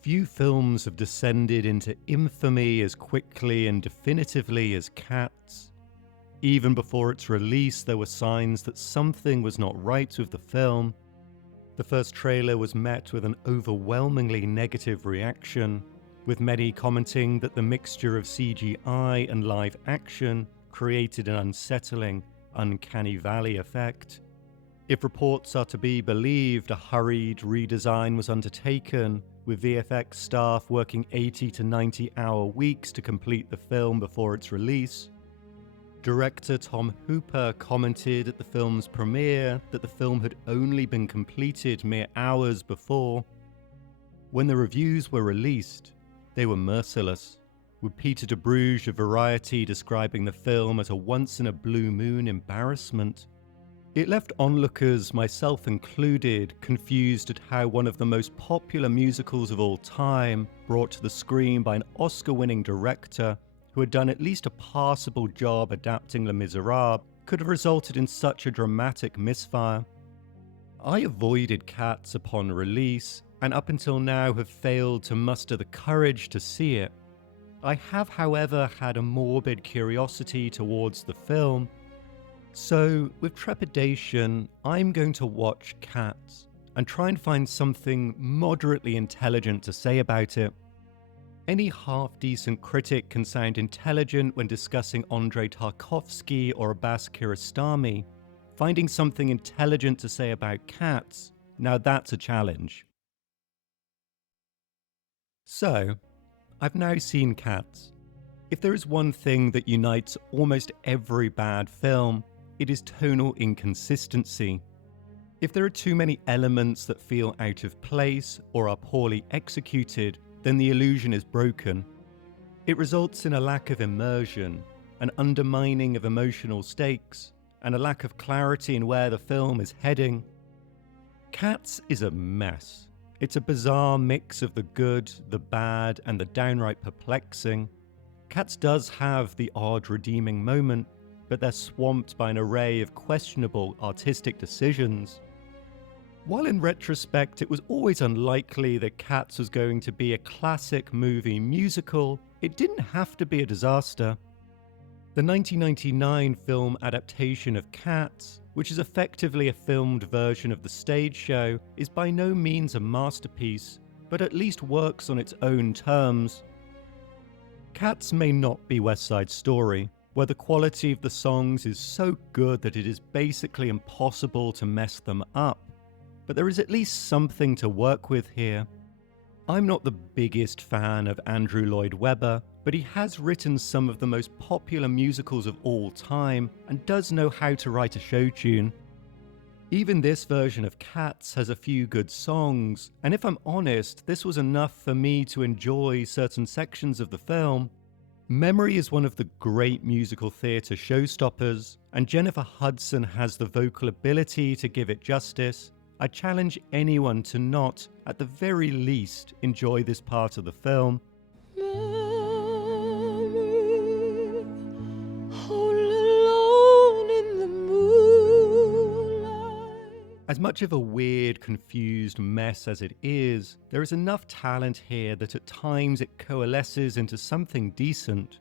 Few films have descended into infamy as quickly and definitively as Cats. Even before its release, there were signs that something was not right with the film. The first trailer was met with an overwhelmingly negative reaction, with many commenting that the mixture of CGI and live action created an unsettling, uncanny valley effect. If reports are to be believed, a hurried redesign was undertaken, with VFX staff working 80 to 90-hour weeks to complete the film before its release. Director Tom Hooper commented at the film's premiere that the film had only been completed mere hours before. When the reviews were released, they were merciless, with Peter de Bruges of Variety describing the film as a once-in-a-blue-moon embarrassment. It left onlookers, myself included, confused at how one of the most popular musicals of all time, brought to the screen by an Oscar-winning director who had done at least a passable job adapting Les Miserables, could have resulted in such a dramatic misfire. I avoided Cats upon release, and up until now have failed to muster the courage to see it. I have, however, had a morbid curiosity towards the film. So, with trepidation, I'm going to watch Cats and try and find something moderately intelligent to say about it. Any half-decent critic can sound intelligent when discussing Andrei Tarkovsky or Abbas Kiarostami. Finding something intelligent to say about Cats, now that's a challenge. So, I've now seen Cats. If there is one thing that unites almost every bad film, it is tonal inconsistency. If there are too many elements that feel out of place or are poorly executed, then the illusion is broken. It results in a lack of immersion, an undermining of emotional stakes, and a lack of clarity in where the film is heading. Cats is a mess. It's a bizarre mix of the good, the bad, and the downright perplexing. Cats does have the odd redeeming moment, but they're swamped by an array of questionable artistic decisions. While in retrospect it was always unlikely that Cats was going to be a classic movie musical, it didn't have to be a disaster. The 1999 film adaptation of Cats, which is effectively a filmed version of the stage show, is by no means a masterpiece, but at least works on its own terms. Cats may not be West Side Story, where the quality of the songs is so good that it is basically impossible to mess them up, but there is at least something to work with here. I'm not the biggest fan of Andrew Lloyd Webber, but he has written some of the most popular musicals of all time and does know how to write a show tune. Even this version of Cats has a few good songs, and if I'm honest, this was enough for me to enjoy certain sections of the film. Memory is one of the great musical theatre showstoppers, and Jennifer Hudson has the vocal ability to give it justice. I challenge anyone to not, at the very least, enjoy this part of the film. As much of a weird, confused mess as it is, there is enough talent here that at times it coalesces into something decent.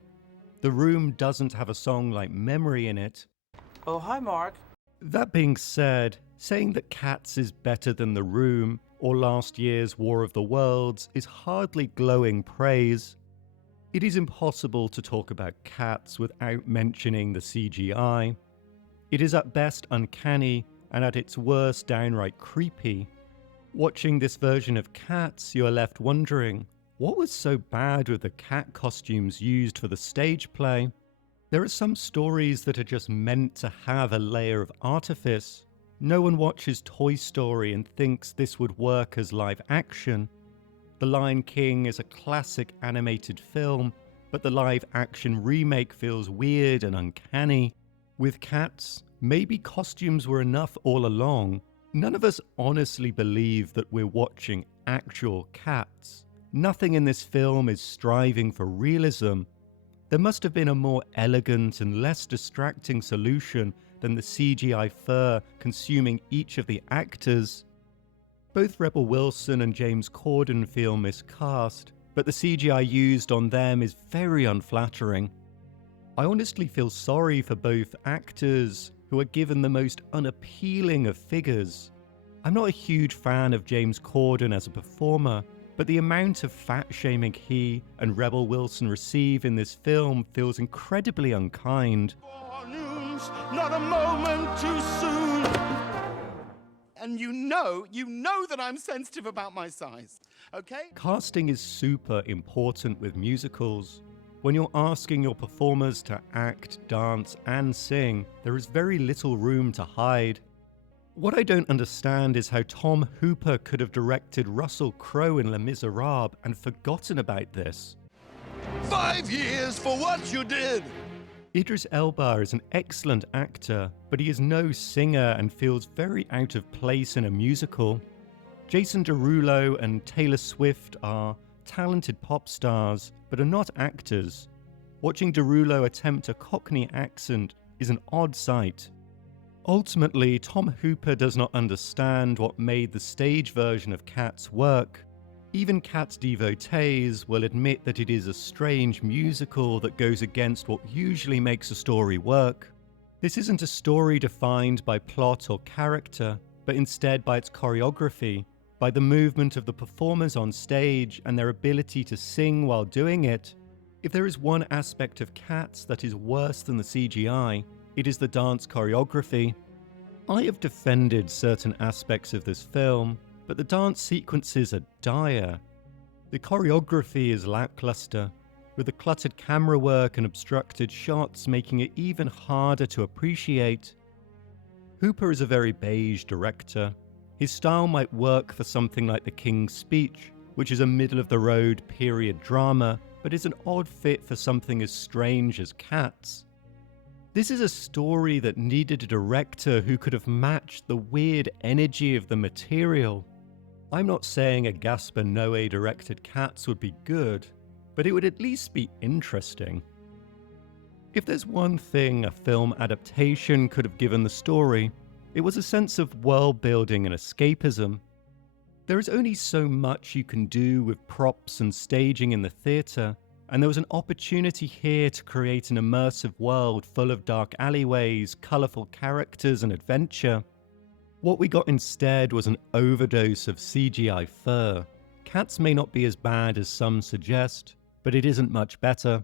The Room doesn't have a song like Memory in it. Oh, hi, Mark. That being said, saying that Cats is better than The Room or last year's War of the Worlds is hardly glowing praise. It is impossible to talk about Cats without mentioning the CGI. It is at best uncanny, and at its worst downright creepy. Watching this version of Cats, you are left wondering, what was so bad with the cat costumes used for the stage play? There are some stories that are just meant to have a layer of artifice. No one watches Toy Story and thinks this would work as live action. The Lion King is a classic animated film, but the live action remake feels weird and uncanny. With Cats, maybe costumes were enough all along. None of us honestly believe that we're watching actual cats. Nothing in this film is striving for realism. There must have been a more elegant and less distracting solution than the CGI fur consuming each of the actors. Both Rebel Wilson and James Corden feel miscast, but the CGI used on them is very unflattering. I honestly feel sorry for both actors, who are given the most unappealing of figures. I'm not a huge fan of James Corden as a performer, but the amount of fat-shaming he and Rebel Wilson receive in this film feels incredibly unkind. Not a moment too soon. And you know that I'm sensitive about my size, okay? Casting is super important with musicals. When you're asking your performers to act, dance, and sing, there is very little room to hide. What I don't understand is how Tom Hooper could have directed Russell Crowe in Les Miserables and forgotten about this. 5 years for what you did! Idris Elba is an excellent actor, but he is no singer and feels very out of place in a musical. Jason Derulo and Taylor Swift are talented pop stars, but are not actors. Watching Derulo attempt a Cockney accent is an odd sight. Ultimately, Tom Hooper does not understand what made the stage version of Cats work. Even Cats devotees will admit that it is a strange musical that goes against what usually makes a story work. This isn't a story defined by plot or character, but instead by its choreography, by the movement of the performers on stage and their ability to sing while doing it. If there is one aspect of Cats that is worse than the CGI, it is the dance choreography. I have defended certain aspects of this film, but the dance sequences are dire. The choreography is lackluster, with the cluttered camera work and obstructed shots making it even harder to appreciate. Hooper is a very beige director. His style might work for something like The King's Speech, which is a middle-of-the-road period drama, but is an odd fit for something as strange as Cats. This is a story that needed a director who could have matched the weird energy of the material. I'm not saying a Gaspar Noé-directed Cats would be good, but it would at least be interesting. If there's one thing a film adaptation could have given the story, it was a sense of world-building and escapism. There is only so much you can do with props and staging in the theatre, and there was an opportunity here to create an immersive world full of dark alleyways, colourful characters, and adventure. What we got instead was an overdose of CGI fur. Cats may not be as bad as some suggest, but it isn't much better.